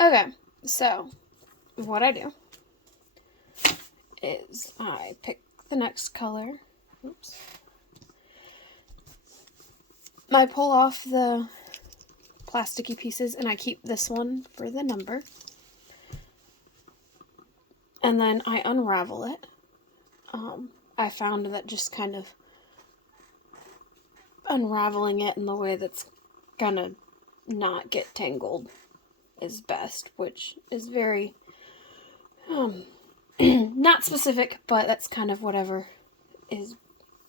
Okay, so what I do is I pick the next color. Oops. I pull off the plasticky pieces and I keep this one for the number. And then I unravel it. I found that just kind of unraveling it in the way that's gonna not get tangled is best, which is very not specific, but that's kind of whatever is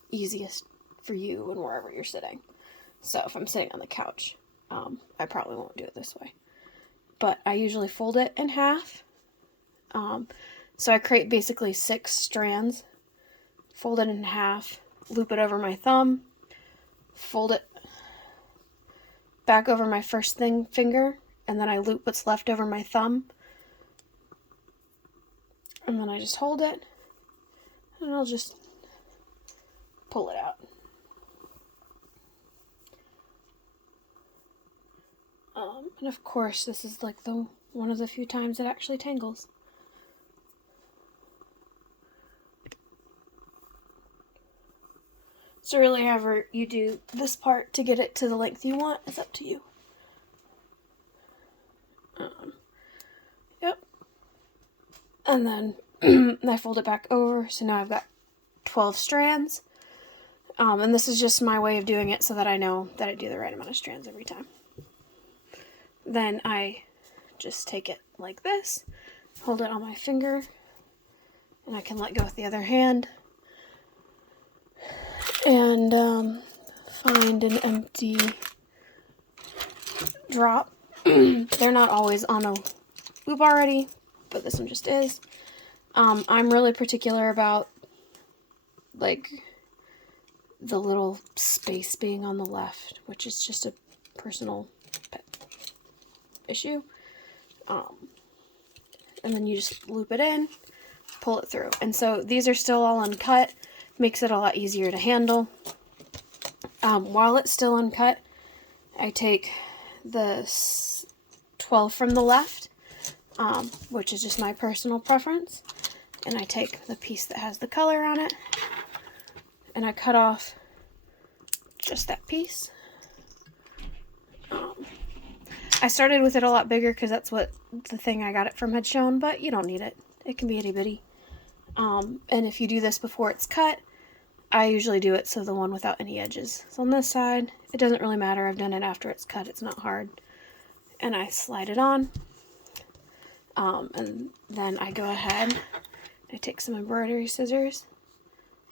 easiest for you and wherever you're sitting. So if I'm sitting on the couch, I probably won't do it this way. But I usually fold it in half. So I create basically 6 strands, fold it in half, loop it over my thumb, fold it back over my first finger, and then I loop what's left over my thumb. And then I just hold it, and I'll just pull it out. And of course, this is like one of the few times it actually tangles. So really, however you do this part to get it to the length you want is up to you. Yep. And then I fold it back over, so now I've got 12 strands. And this is just my way of doing it so that I know that I do the right amount of strands every time. Then I just take it like this, hold it on my finger, and I can let go with the other hand. And find an empty drop. They're not always on a loop already, but this one just is. I'm really particular about like the little space being on the left, which is just a personal pet issue. And then you just loop it in, pull it through. And so these are still all uncut, makes it a lot easier to handle. While it's still uncut, I take the 12 from the left, which is just my personal preference, and I take the piece that has the color on it, and I cut off just that piece. I started with it a lot bigger because that's what the thing I got it from had shown, but you don't need it. It can be itty bitty. And if you do this before it's cut, I usually do it so the one without any edges. So on this side, it doesn't really matter. I've done it after it's cut. It's not hard. And I slide it on. And then I go ahead, I take some embroidery scissors,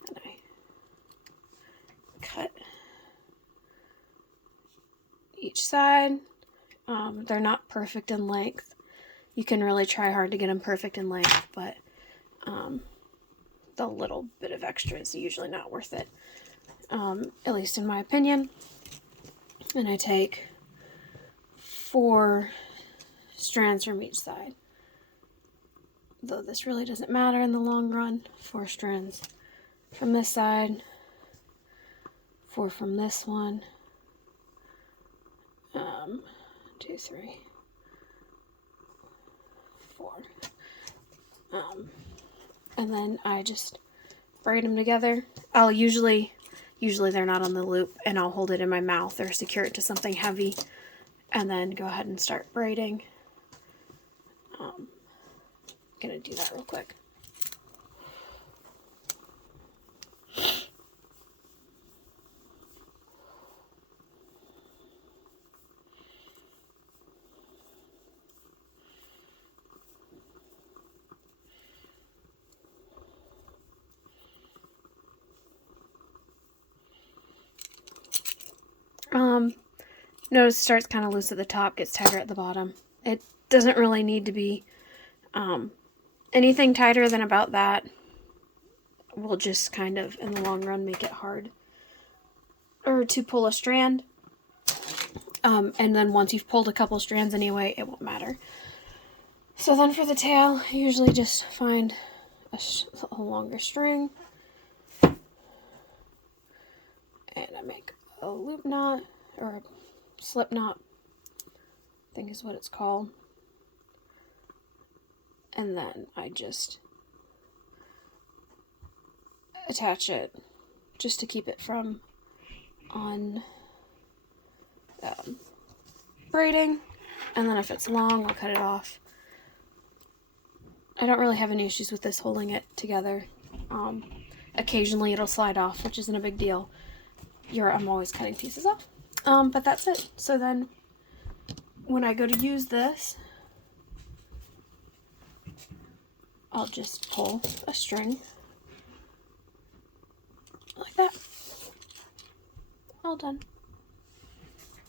and I cut each side. They're not perfect in length. You can really try hard to get them perfect in length, but the little bit of extra is usually not worth it, at least in my opinion. And I take 4 strands from each side. Though this really doesn't matter in the long run. 4 strands from this side, 4 from this one, 2, 3, 4. And then I just braid them together. I'll usually they're not on the loop, and I'll hold it in my mouth or secure it to something heavy, and then go ahead and start braiding. I'm gonna do that real quick. Notice it starts kind of loose at the top, gets tighter at the bottom. It doesn't really need to be anything tighter than about that will just kind of, in the long run, make it hard or to pull a strand. And then once you've pulled a couple strands anyway, it won't matter. So then for the tail, I usually just find a longer string, and I make a loop knot, or a slip knot, I think is what it's called. and then I just attach it just to keep it from braiding, and then if it's long, I'll cut it off. I don't really have any issues with this holding it together. Occasionally it'll slide off, which isn't a big deal. I'm always cutting pieces off. But that's it. So then when I go to use this, I'll just pull a string like that. All done.